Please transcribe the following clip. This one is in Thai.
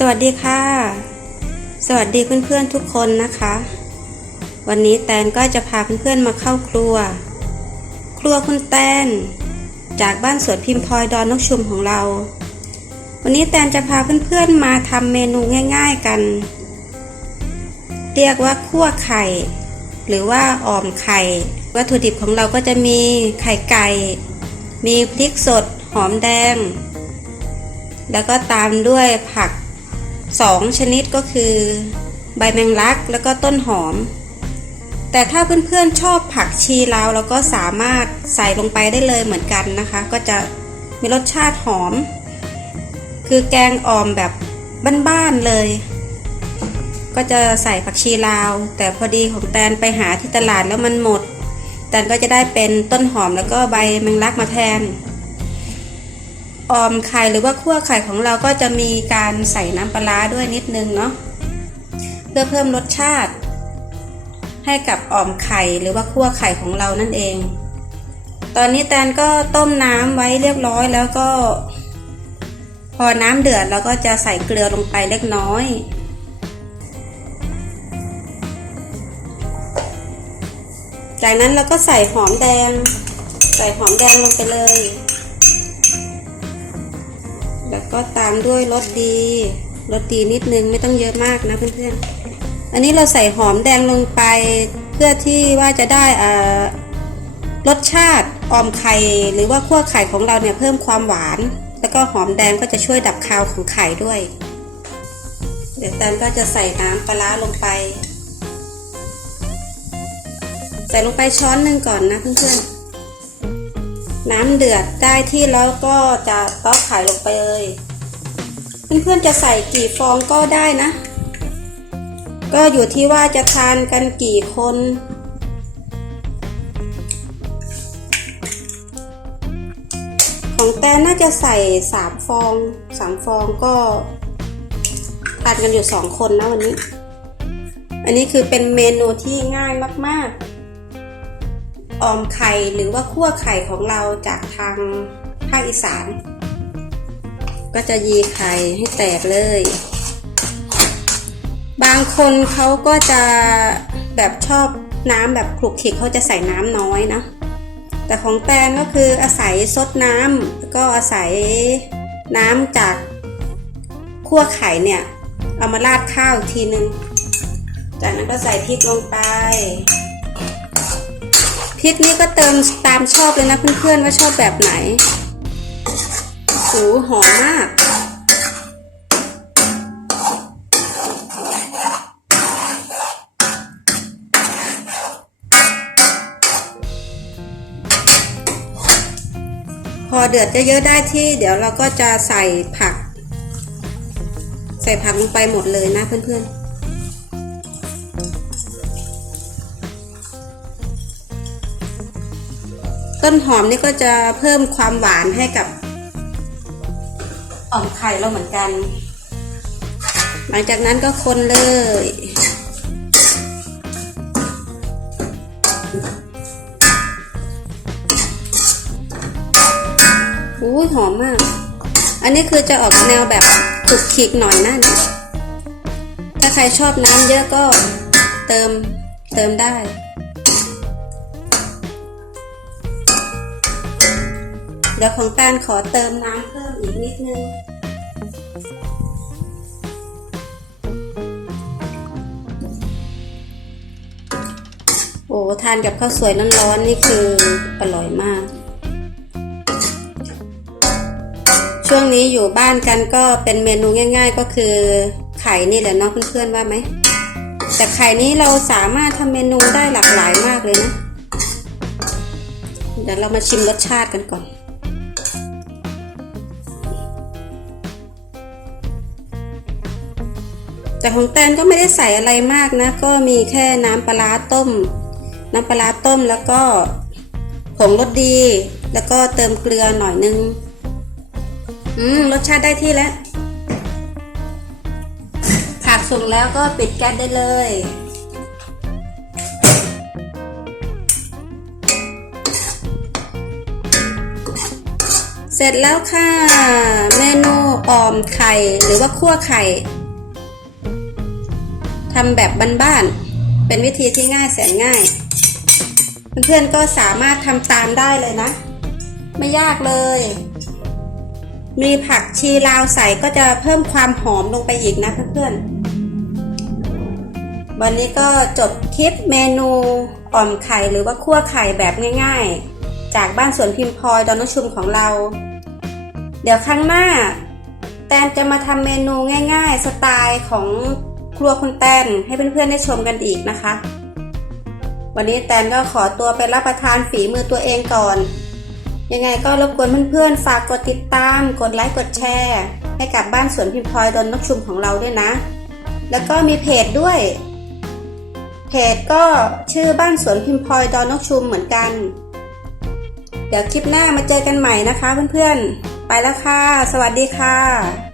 สวัสดีค่ะ สวัสดีเพื่อนๆทุกคนนะคะ วันนี้แตนก็จะพาเพื่อนๆมาเข้าครัว ครัวคุณแตน จากบ้านสวนพิมพ์พลอยดอนนกชุมของเรา วันนี้แตนจะพาเพื่อนๆมาทำเมนูง่าย ๆกัน เรียกว่าคั่วไข่ หรือว่าอ่อมไข่ วัตถุดิบของเราก็จะมีไข่ไก่ มีพริกสด หอมแดง แล้วก็ตามด้วยผัก สองชนิดก็คือ ใบแมงลักแล้วก็ต้นหอม แต่ถ้าเพื่อนๆชอบผักชีลาวเราก็สามารถใส่ลงไปได้เลยเหมือนกันนะคะ ก็จะมีรสชาติหอม คือแกงอ่อมแบบบ้านๆเลย ก็จะใส่ผักชีลาว แต่พอดีของแตนไปหาที่ตลาดแล้วมันหมดแตนก็จะได้เป็นต้นหอมแล้วก็ใบแมงลักมาแทน ออมไข่หรือว่าคั่วไข่ของเราก็จะมีการใส่น้ำปลาด้วยนิดนึงเนาะเพื่อเพิ่มรสชาติ ให้กับออมไข่หรือว่าคั่วไข่ของเรานั่นเอง ตอนนี้แตนก็ต้มน้ำไว้เรียบร้อยแล้วก็ พอน้ำเดือดเราก็จะใส่เกลือลงไปเล็กน้อยจากนั้นเราก็ใส่หอมแดง ใส่หอมแดงลงไปเลย ก็ตามด้วยรสดีรสดีนิดนึงไม่ต้องเยอะมากนะเพื่อนๆ อันนี้เราใส่หอมแดงลงไปเพื่อที่ว่าจะได้อ่ารสชาติออมไข่หรือว่าคั่วไข่ของเราเนี่ยเพิ่มความหวาน แล้วก็หอมแดงก็จะช่วยดับคาวของไข่ด้วย เดี๋ยวแตนก็จะใส่น้ำปลาร้าลงไป ใส่ลงไปช้อนหนึ่งก่อนนะเพื่อนๆ น้ำเดือดได้ที่แล้วก็จะต้อกไข่ลงไปเลยเพื่อนๆจะใส่กี่ฟองก็ได้นะ ก็อยู่ที่ว่าจะทานกันกี่คน ของแตนน่าจะใส่สามฟองสามฟองก็ทานกันอยู่สองคนนะวันนี้ อันนี้คือเป็นเมนูที่ง่ายมากๆ ออมไข่หรือว่าคั่วไข่ของเราจากทางภาคอีสาน ก็จะยีไข่ให้แตกเลย บางคนเขาก็จะแบบชอบน้ำแบบคลุกคลิกเขาจะใส่น้ำน้อยนะ แต่ของแตนก็คืออาศัยซดน้ำก็อาศัยน้ำจากคั่วไข่เนี่ย เอามาราดข้าวอีกทีนึง จากนั้นก็ใส่พริกลงไป ริกนี่ก็เติมตามชอบเลยนะเพื่อนๆว่าชอบแบบไหนหูหอมมาก พอเดือดเยอะๆได้ที่ เดี๋ยวเราก็จะใส่ผัก ใส่ผักลงไปหมดเลยนะเพื่อนๆ ต้นหอมนี่ก็จะเพิ่มความหวานให้กับอ่อมไข่เราเหมือนกัน หลังจากนั้นก็คนเลยอุ้หอมมาก อันนี้คือจะออกแนวแบบขุกขลิกหน่อยนะเนี่ยถ้าใครชอบน้ำเยอะก็เติมเติมได้ เดี๋ยวของแตนขอเติมน้ำเพิ่มอีกนิดนึงโอ้ทานกับข้าวสวยร้อนๆนี่คืออร่อยมาก ช่วงนี้อยู่บ้านกันก็เป็นเมนูง่าย ๆ ก็คือไข่นี่แหละเนาะเพื่อนๆว่าไหม แต่ไข่นี้เราสามารถทำเมนูได้หลากหลายมากเลยนะ เดี๋ยวเรามาชิมรสชาติกันก่อน แต่ของแตนก็ไม่ได้ใส่อะไรมากนะ ก็มีแค่น้ำปลาร้าต้ม น้ำปลาร้าต้มแล้วก็ผงรสดี แล้วก็เติมเกลือหน่อยนึง อืม รสชาติได้ที่แล้ว ผักสุกแล้วก็ปิดแก๊สได้เลยเสร็จแล้วค่ะ เมนูออมไข่หรือว่าคั่วไข่ ทำแบบบ้านๆ เป็นวิธีที่ง่ายแสนง่าย เพื่อนๆก็สามารถทำตามได้เลยนะ ไม่ยากเลย มีผักชีลาวใส่ก็จะเพิ่มความหอมลงไปอีกนะเพื่อนๆ วันนี้ก็จบคลิปเมนูอ่อมไข่หรือว่าคั่วไข่แบบง่าย ๆ จากบ้านสวนพิมพลอยดอนนชุมของเรา เดี๋ยวครั้งหน้าแตนจะมาทำเมนูง่าย ๆ สไตล์ของ ครัวคุณแตนให้เพื่อนๆได้ชมกันอีกนะคะ วันนี้แตนก็ขอตัวไปรับประทานฝีมือตัวเองก่อน ยังไงก็รบกวนเพื่อนๆ ฝากกดติดตาม กดไลค์ กดแชร์ ให้กับบ้านสวนพิมพลอยดอนนกชุมของเราด้วยนะ แล้วก็มีเพจด้วย เพจก็ชื่อบ้านสวนพิมพลอยดอนนกชุมเหมือนกัน เดี๋ยวคลิปหน้ามาเจอกันใหม่นะคะเพื่อนๆ ไปแล้วค่ะ สวัสดีค่ะ